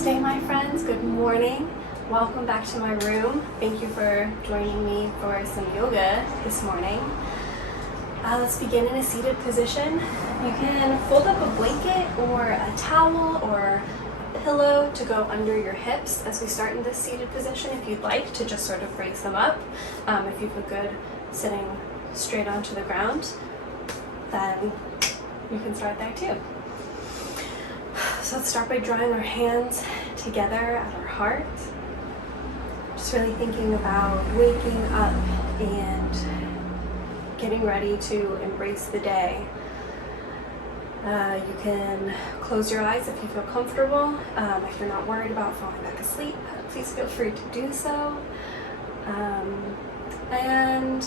Namaste, my friends. Good morning. Welcome back to my room. Thank you for joining me for some yoga this morning. Let's begin in a seated position. You can fold up a blanket or a towel or a pillow to go under your hips as we start in this seated position if you'd like to just sort of raise them up. If you feel good sitting straight onto the ground, then you can start there too. So let's start by drawing our hands together at our heart. Just really thinking about waking up and getting ready to embrace the day. You can close your eyes if you feel comfortable. If you're not worried about falling back asleep, please feel free to do so. And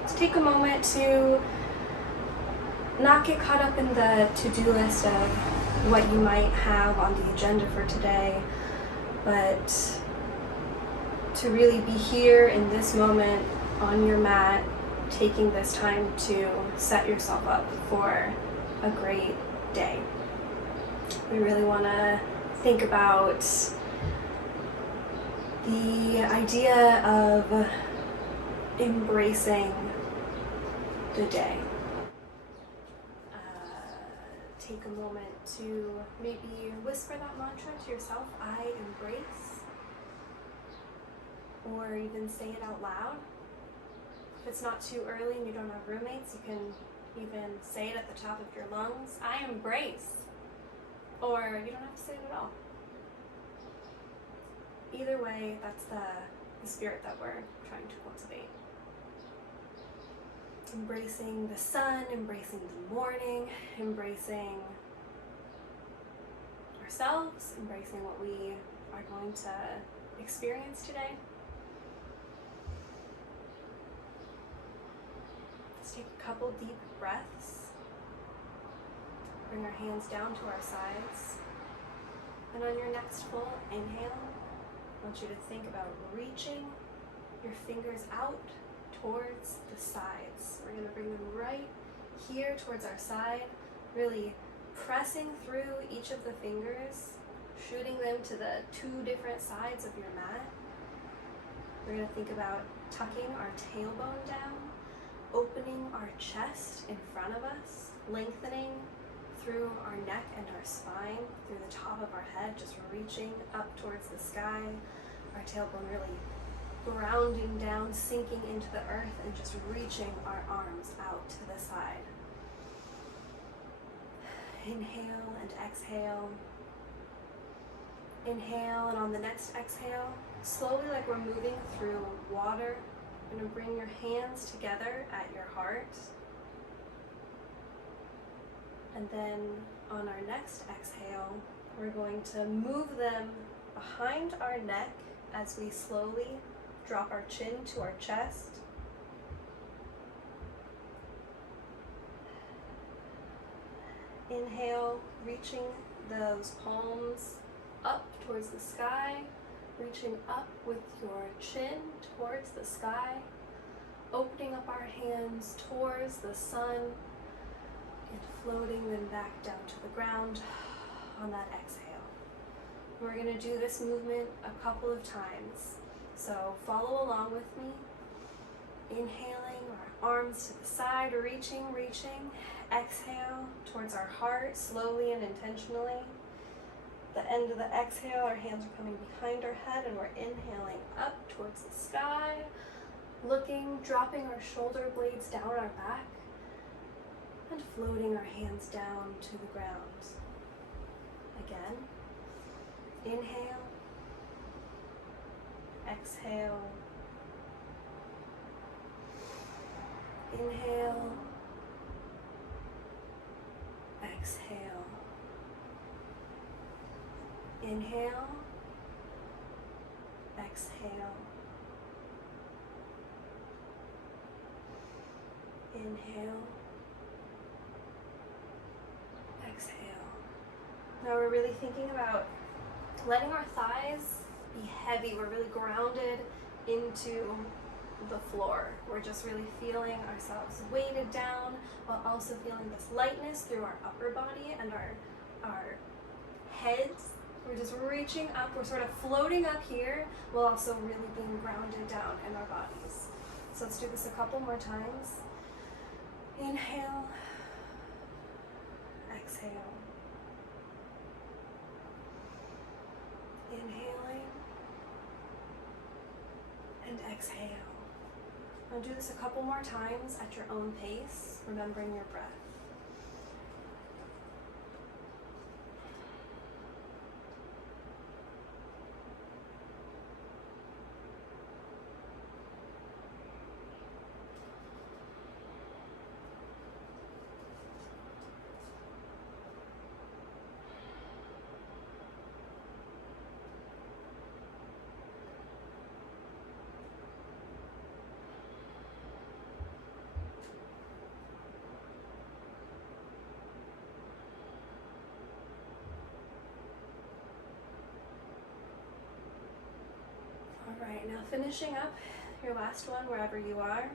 let's take a moment to not get caught up in the to-do list of what you might have on the agenda for today, but to really be here in this moment on your mat, taking this time to set yourself up for a great day. We really want to think about the idea of embracing the day. Take a moment to maybe whisper that mantra to yourself, I embrace, or even say it out loud. If it's not too early and you don't have roommates, you can even say it at the top of your lungs, I embrace, or you don't have to say it at all. Either way, that's the spirit that we're trying to cultivate. Embracing the sun, embracing the morning, embracing ourselves, embracing what we are going to experience today. Let's take a couple deep breaths. Bring our hands down to our sides. And on your next full inhale, I want you to think about reaching your fingers out towards the sides. We're going to bring them right here towards our side, really pressing through each of the fingers, shooting them to the two different sides of your mat. We're going to think about tucking our tailbone down, opening our chest in front of us, lengthening through our neck and our spine, through the top of our head, just reaching up towards the sky. Our tailbone really grounding down, sinking into the earth, and just reaching our arms out to the side. Inhale and exhale. Inhale, and on the next exhale, slowly like we're moving through water, you're going to bring your hands together at your heart. And then on our next exhale, we're going to move them behind our neck as we slowly drop our chin to our chest. Inhale, reaching those palms up towards the sky, reaching up with your chin towards the sky, opening up our hands towards the sun, and floating them back down to the ground on that exhale. We're going to do this movement a couple of times. So follow along with me, inhaling, our arms to the side, reaching. Exhale towards our heart, slowly and intentionally. The end of the exhale, our hands are coming behind our head and we're inhaling up towards the sky, looking, dropping our shoulder blades down our back, and floating our hands down to the ground. Again, inhale. Exhale. Inhale. Exhale. Inhale. Exhale. Inhale. Exhale. Now we're really thinking about letting our thighs be heavy. We're really grounded into the floor. We're just really feeling ourselves weighted down while also feeling this lightness through our upper body and our heads We're just reaching up. We're sort of floating up here while also really being grounded down in our bodies. So let's do this a couple more times. Inhale. Exhale. Inhaling. And exhale. Now do this a couple more times at your own pace, remembering your breath. Alright, now finishing up your last one wherever you are,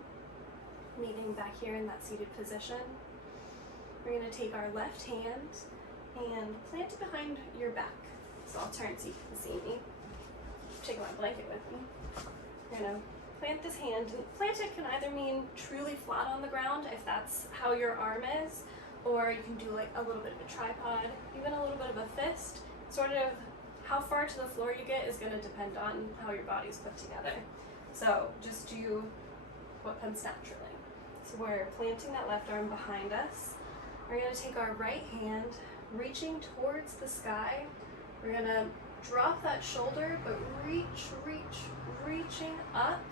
meeting back here in that seated position. We're going to take our left hand and plant it behind your back. So I'll turn so you can see me. Take my blanket with me. We're going to plant this hand. And plant it can either mean truly flat on the ground, if that's how your arm is, or you can do like a little bit of a tripod, even a little bit of a fist. Sort of how far to the floor you get is going to depend on how your body's put together. So just do what comes naturally. So we're planting that left arm behind us. We're going to take our right hand, reaching towards the sky. We're going to drop that shoulder, but reaching up.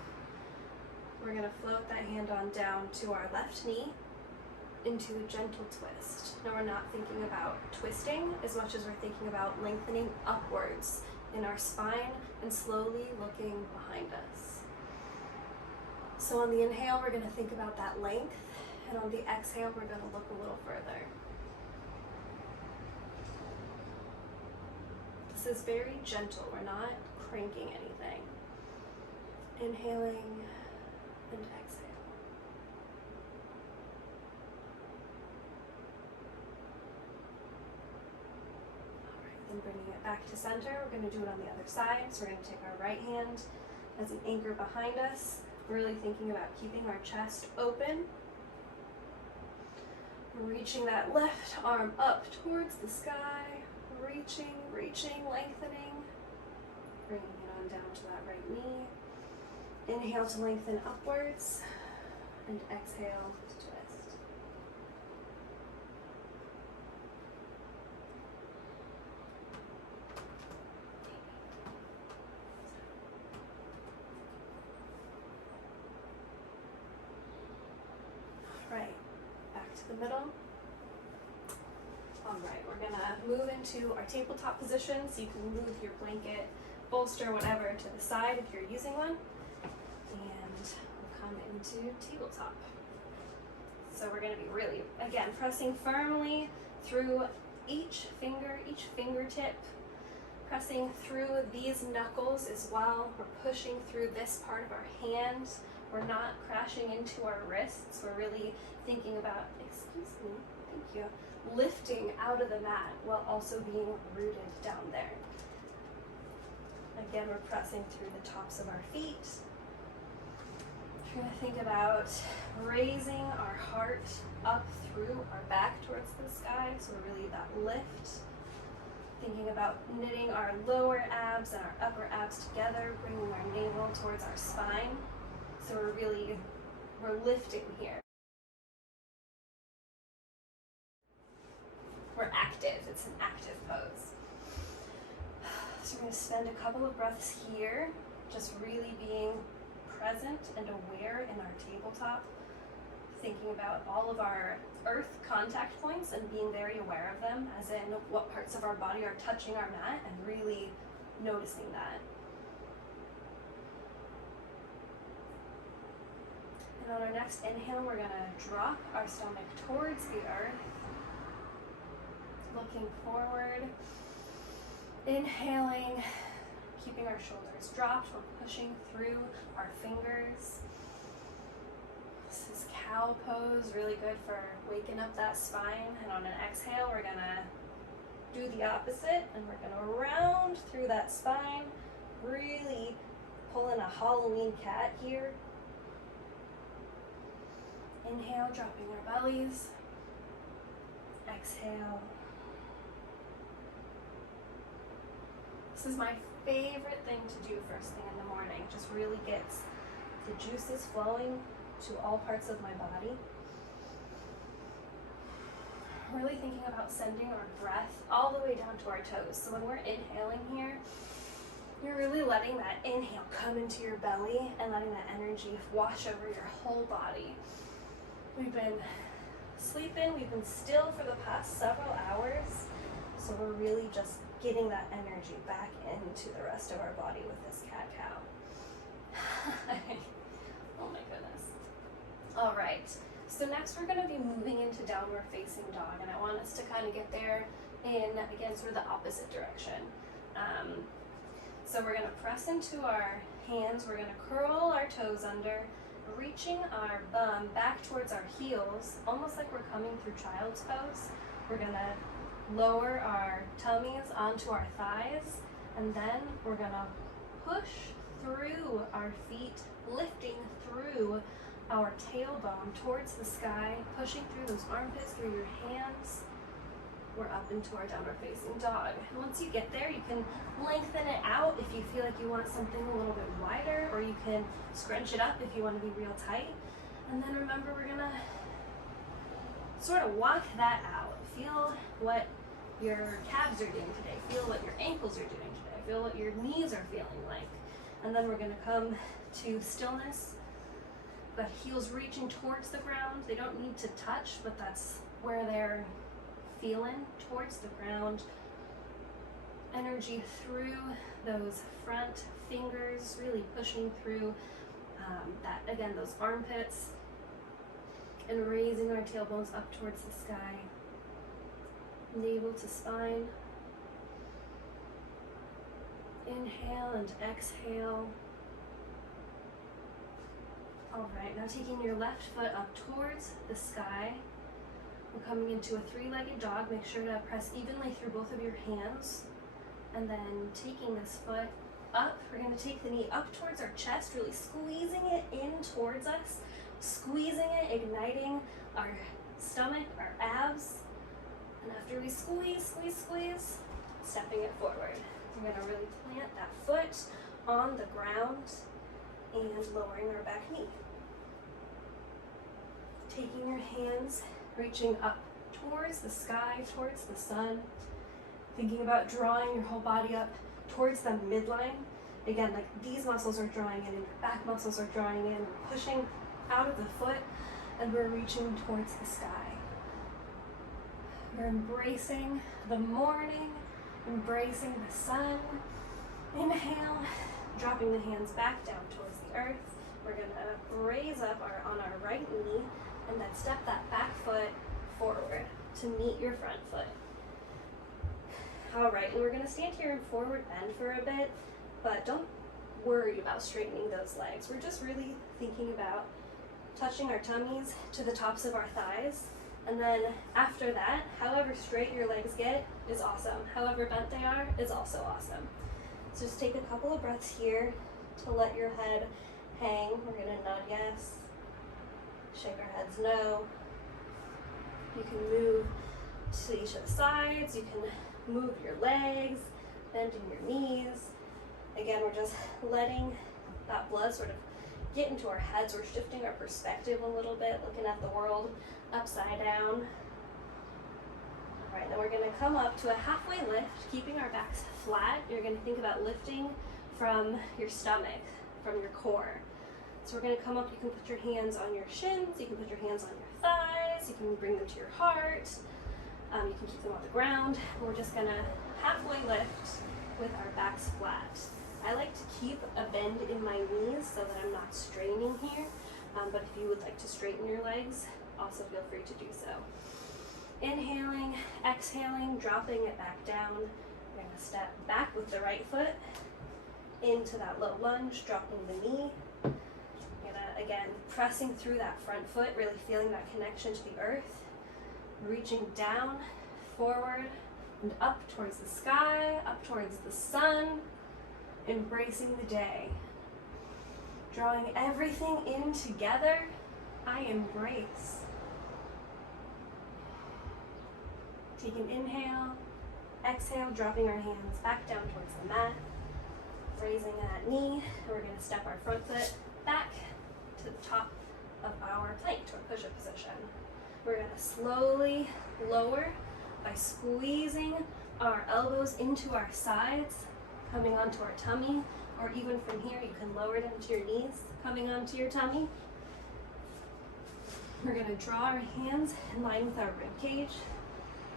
We're going to float that hand on down to our left knee into a gentle twist. Now we're not thinking about twisting as much as we're thinking about lengthening upwards in our spine and slowly looking behind us. So on the inhale, we're going to think about that length, and on the exhale, we're going to look a little further. This is very gentle. We're not cranking anything. Inhaling and exhale. And bringing it back to center. We're going to do it on the other side. So we're going to take our right hand as an anchor behind us. We're really thinking about keeping our chest open. Reaching that left arm up towards the sky. Reaching, lengthening. Bringing it on down to that right knee. Inhale to lengthen upwards. And exhale to twist. Right, back to the middle. All right, we're gonna move into our tabletop position, so you can move your blanket, bolster, whatever, to the side if you're using one. And we'll come into tabletop. So we're gonna be really, again, pressing firmly through each finger, each fingertip, pressing through these knuckles as well. We're pushing through this part of our hand. We're not crashing into our wrists. We're really thinking about, excuse me, thank you, lifting out of the mat while also being rooted down there. Again, we're pressing through the tops of our feet. We're going to think about raising our heart up through our back towards the sky, so really that lift. Thinking about knitting our lower abs and our upper abs together, bringing our navel towards our spine. So we're lifting here. We're active, it's an active pose. So we're going to spend a couple of breaths here, just really being present and aware in our tabletop, thinking about all of our earth contact points and being very aware of them, as in what parts of our body are touching our mat and really noticing that. And on our next inhale, we're going to drop our stomach towards the earth, looking forward, inhaling, keeping our shoulders dropped. We're pushing through our fingers. This is cow pose, really good for waking up that spine. And on an exhale, we're going to do the opposite, and we're gonna round through that spine, really pull in a Halloween cat here. Inhale, dropping our bellies. Exhale. This is my favorite thing to do first thing in the morning. It just really gets the juices flowing to all parts of my body. Really thinking about sending our breath all the way down to our toes. So when we're inhaling here, you're really letting that inhale come into your belly and letting that energy wash over your whole body. We've been sleeping, we've been still for the past several hours, so we're really just getting that energy back into the rest of our body with this cat-cow. Oh my goodness. All right, so next we're gonna be moving into downward facing dog, and I want us to kind of get there in, again, sort of the opposite direction. So we're gonna press into our hands, we're gonna curl our toes under, reaching our bum back towards our heels, almost like we're coming through child's pose. We're gonna lower our tummies onto our thighs, and then we're gonna push through our feet, lifting through our tailbone towards the sky, pushing through those armpits, through your hands. We're up into our downward facing dog. And once you get there, you can lengthen it out if you feel like you want something a little bit wider, or you can scrunch it up if you want to be real tight. And then remember, we're gonna sort of walk that out. Feel what your calves are doing today. Feel what your ankles are doing today. Feel what your knees are feeling like. And then we're gonna come to stillness, the heels reaching towards the ground. They don't need to touch, but that's where they're feeling, towards the ground. Energy through those front fingers, really pushing through that, again, those armpits, and raising our tailbones up towards the sky. Navel to spine. Inhale and exhale. All right, now taking your left foot up towards the sky. We're coming into a three-legged dog. Make sure to press evenly through both of your hands. And then taking this foot up, we're going to take the knee up towards our chest, really squeezing it in towards us, squeezing it, igniting our stomach, our abs. And after we squeeze, stepping it forward. We're going to really plant that foot on the ground and lowering our back knee. Taking your hands, reaching up towards the sky, towards the sun. Thinking about drawing your whole body up towards the midline. Again, like these muscles are drawing in and your back muscles are drawing in. We're pushing out of the foot and we're reaching towards the sky. We're embracing the morning, embracing the sun. Inhale, dropping the hands back down towards the earth. We're gonna raise up on our right knee and then step that back foot forward to meet your front foot. All right, and we're gonna stand here in forward bend for a bit, but don't worry about straightening those legs. We're just really thinking about touching our tummies to the tops of our thighs. And then after that, however straight your legs get is awesome. However bent they are is also awesome. So just take a couple of breaths here to let your head hang. We're gonna nod yes, shake our heads no. You can move to each of the sides. You can move your legs, bending your knees. Again, we're just letting that blood sort of get into our heads. We're shifting our perspective a little bit, looking at the world upside down. All right, then we're gonna come up to a halfway lift, keeping our backs flat. You're gonna think about lifting from your stomach, from your core. So we're gonna come up, you can put your hands on your shins, you can put your hands on your thighs, you can bring them to your heart, you can keep them on the ground. We're just gonna halfway lift with our backs flat. I like to keep a bend in my knees so that I'm not straining here, but if you would like to straighten your legs, also feel free to do so. Inhaling, exhaling, dropping it back down. We're gonna step back with the right foot into that low lunge, dropping the knee. We're gonna, again, pressing through that front foot, really feeling that connection to the earth. Reaching down, forward, and up towards the sky, up towards the sun, embracing the day. Drawing everything in together, I embrace. Take an inhale, exhale, dropping our hands back down towards the mat, raising that knee, and we're going to step our front foot back to the top of our plank to a push-up position. We're going to slowly lower by squeezing our elbows into our sides, coming onto our tummy, or even from here you can lower them to your knees, coming onto your tummy. We're going to draw our hands in line with our rib cage,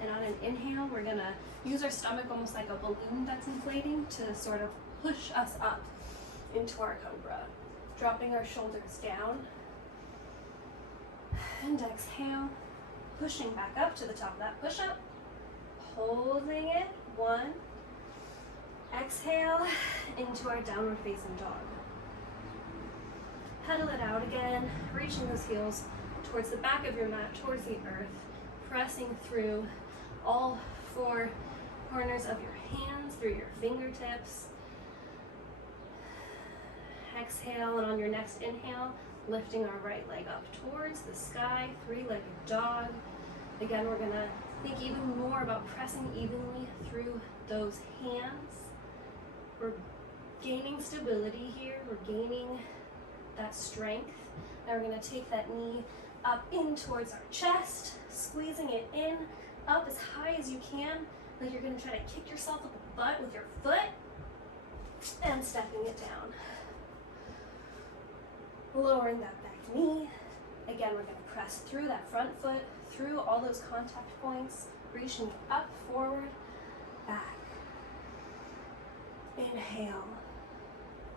and on an inhale we're going to use our stomach almost like a balloon that's inflating to sort of push us up into our cobra. Dropping our shoulders down, and exhale, pushing back up to the top of that push-up, holding it, 1, exhale, into our downward facing dog. Pedal it out again, reaching those heels towards the back of your mat, towards the earth, pressing through all 4 corners of your hands, through your fingertips. Exhale, and on your next inhale, lifting our right leg up towards the sky, 3-legged dog. Again, we're gonna think even more about pressing evenly through those hands. We're gaining stability here, we're gaining that strength. Now we're gonna take that knee up in towards our chest, squeezing it in, up as high as you can, like you're gonna try to kick yourself up the butt with your foot, and stepping it down. Lowering that back knee. Again, we're going to press through that front foot, through all those contact points, reaching up, forward, back. Inhale.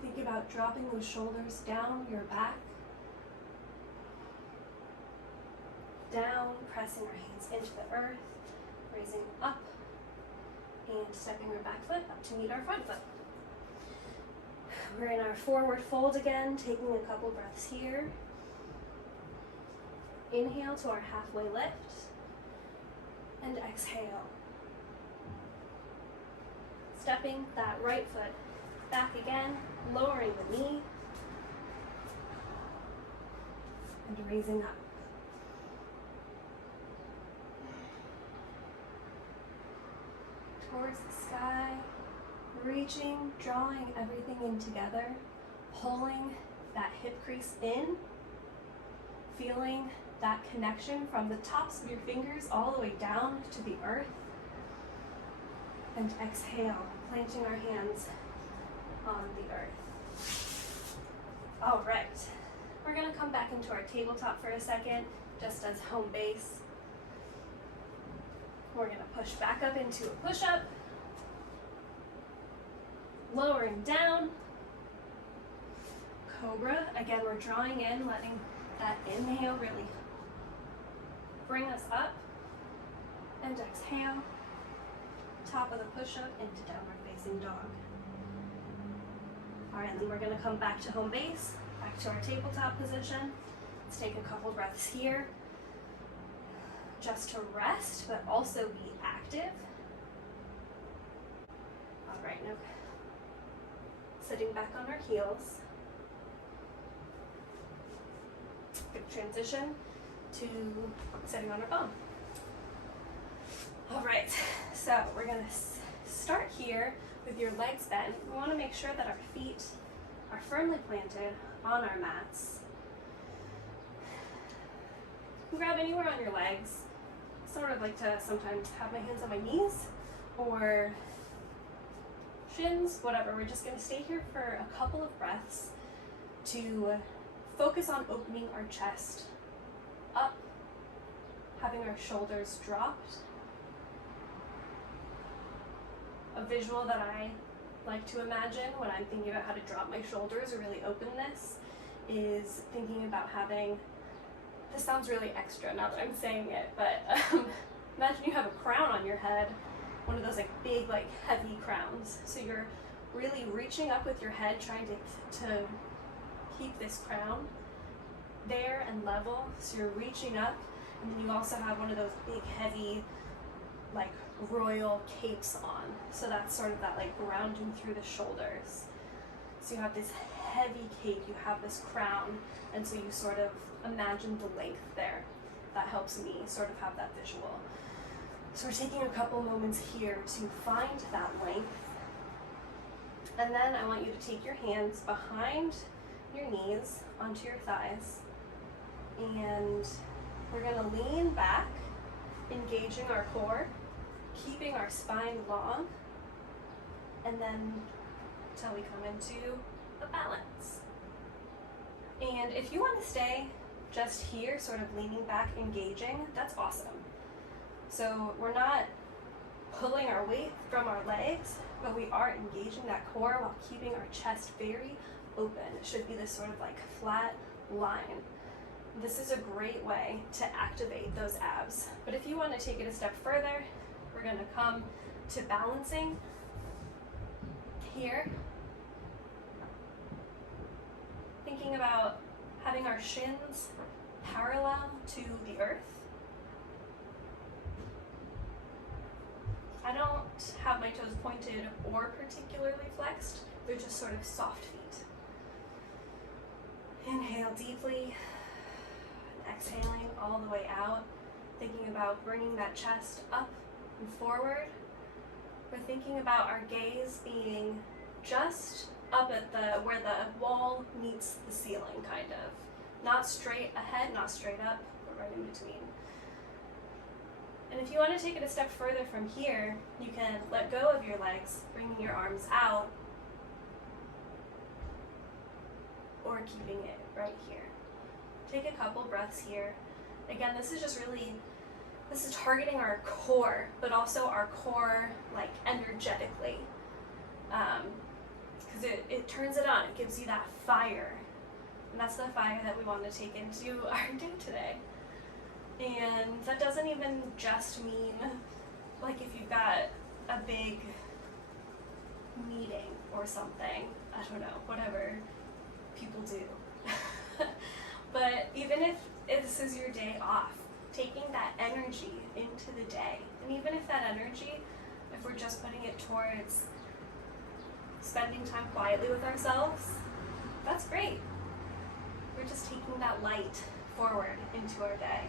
Think about dropping those shoulders down your back. Down, pressing our hands into the earth, raising up, and stepping our back foot up to meet our front foot. We're in our forward fold again, taking a couple breaths here. Inhale to our halfway lift, and exhale. Stepping that right foot back again, lowering the knee, and raising up. Towards the sky. Reaching, drawing everything in together, pulling that hip crease in, feeling that connection from the tops of your fingers all the way down to the earth, and exhale, planting our hands on the earth. All right, we're gonna come back into our tabletop for a second, just as home base. We're gonna push back up into a push-up, lowering down, cobra. Again, we're drawing in, letting that inhale really bring us up, and exhale, top of the push-up into downward facing dog. All right, then we're gonna come back to home base, back to our tabletop position. Let's take a couple breaths here, just to rest, but also be active. All right, now sitting back on our heels. Good transition to sitting on our bum. All right, so we're gonna start here with your legs bent. We wanna make sure that our feet are firmly planted on our mats. You can grab anywhere on your legs. Sort of like to sometimes have my hands on my knees or shins, whatever. We're just gonna stay here for a couple of breaths to focus on opening our chest up, having our shoulders dropped. A visual that I like to imagine when I'm thinking about how to drop my shoulders or really open this is thinking about having, this sounds really extra now that I'm saying it, but imagine you have a crown on your head, one of those like big, like heavy crowns. So you're really reaching up with your head, trying to keep this crown there and level. So you're reaching up, and then you also have one of those big, heavy like royal capes on. So that's sort of that like grounding through the shoulders. So you have this heavy cape, you have this crown, and so you sort of imagine the length there. That helps me sort of have that visual. So we're taking a couple moments here to find that length. And then I want you to take your hands behind your knees onto your thighs. And we're gonna lean back, engaging our core, keeping our spine long, and then till we come into a balance. And if you want to stay just here, sort of leaning back, engaging, that's awesome. So we're not pulling our weight from our legs, but we are engaging that core while keeping our chest very open. It should be this sort of like flat line. This is a great way to activate those abs. But if you want to take it a step further, we're going to come to balancing here. Thinking about having our shins parallel to the earth. I don't have my toes pointed or particularly flexed. They're just sort of soft feet. Inhale deeply, and exhaling all the way out. Thinking about bringing that chest up and forward. We're thinking about our gaze being just up at where the wall meets the ceiling, kind of. Not straight ahead, not straight up, but right in between. And if you want to take it a step further from here, you can let go of your legs, bringing your arms out, or keeping it right here. Take a couple breaths here. Again, this is targeting our core, but also our core like energetically. Because it turns it on, it gives you that fire. And that's the fire that we want to take into our day today. And that doesn't even just mean like if you've got a big meeting or something, I don't know, whatever people do. But even if this is your day off, taking that energy into the day, and even if that energy, if we're just putting it towards spending time quietly with ourselves, that's great. We're just taking that light forward into our day.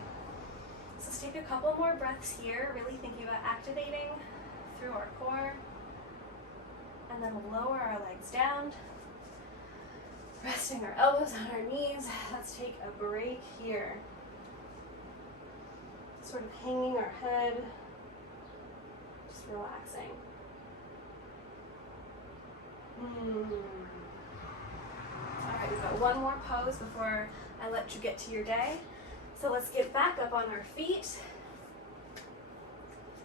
So let's take a couple more breaths here, really thinking about activating through our core. And then we'll lower our legs down, resting our elbows on our knees. Let's take a break here. Sort of hanging our head, just relaxing. All right, we've got one more pose before I let you get to your day. So let's get back up on our feet.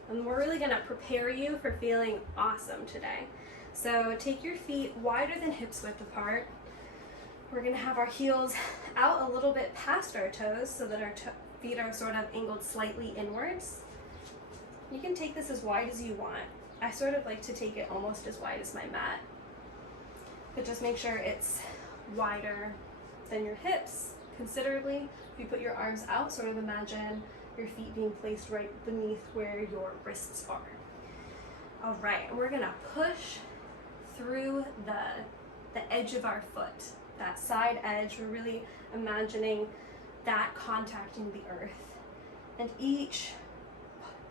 And we're really gonna prepare you for feeling awesome today. So take your feet wider than hips width apart. We're gonna have our heels out a little bit past our toes so that our feet are sort of angled slightly inwards. You can take this as wide as you want. I sort of like to take it almost as wide as my mat. But just make sure it's wider than your hips considerably. If you put your arms out, sort of imagine your feet being placed right beneath where your wrists are. All right, we're gonna push through the edge of our foot, that side edge. We're really imagining that contacting the earth, and each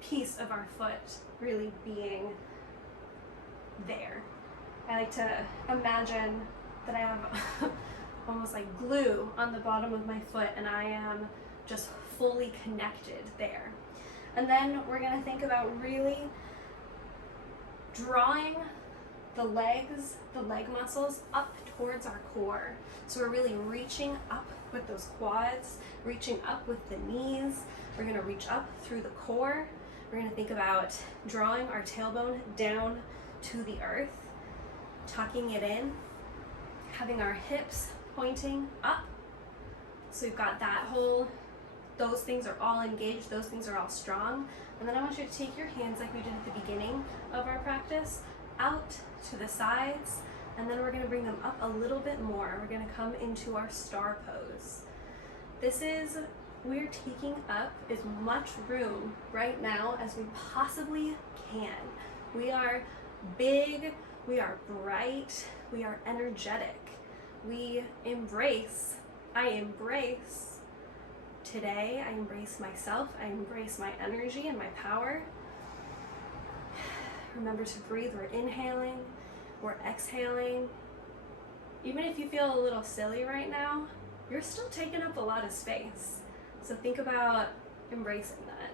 piece of our foot really being there. I like to imagine that I have almost like glue on the bottom of my foot, and I am just fully connected there. And then we're gonna think about really drawing the legs, the leg muscles up towards our core. So we're really reaching up with those quads, reaching up with the knees. We're gonna reach up through the core. We're gonna think about drawing our tailbone down to the earth, tucking it in, having our hips pointing up. So we've got that whole, those things are all engaged, those things are all strong. And then I want you to take your hands like we did at the beginning of our practice, out to the sides, and then we're gonna bring them up a little bit more. We're gonna come into our star pose. This is we're taking up as much room right now as we possibly can. We are big, we are bright, we are energetic. We embrace, I embrace today, I embrace myself, I embrace my energy and my power. Remember to breathe, we're inhaling, we're exhaling. Even if you feel a little silly right now, you're still taking up a lot of space. So think about embracing that.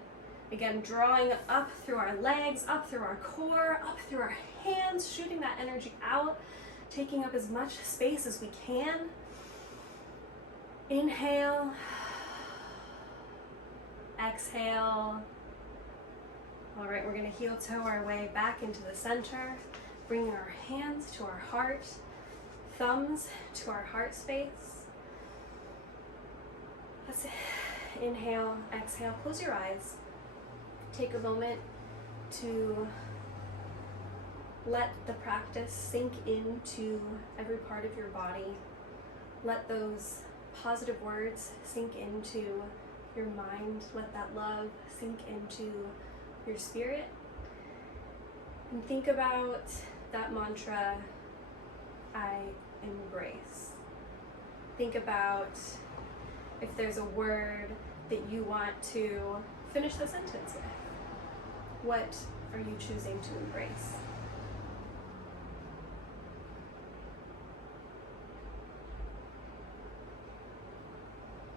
Again, drawing up through our legs, up through our core, up through our hands, shooting that energy out, taking up as much space as we can. Inhale, exhale. All right, we're gonna heel toe our way back into the center, bringing our hands to our heart, thumbs to our heart space. Let's inhale, exhale, close your eyes. Take a moment to let the practice sink into every part of your body. Let those positive words sink into your mind. Let that love sink into your spirit. And think about that mantra, I embrace. Think about if there's a word that you want to finish the sentence with. What are you choosing to embrace?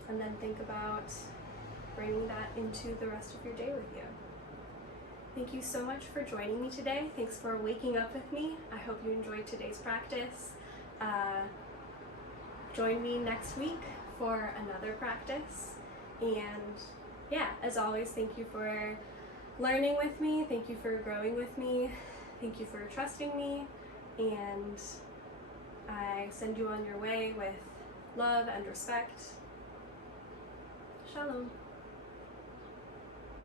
And then think about bringing that into the rest of your day with you. Thank you so much for joining me today. Thanks for waking up with me. I hope you enjoyed today's practice. Join me next week for another practice. And yeah, as always, thank you for learning with me. Thank you for growing with me. Thank you for trusting me. And I send you on your way with love and respect. Shalom.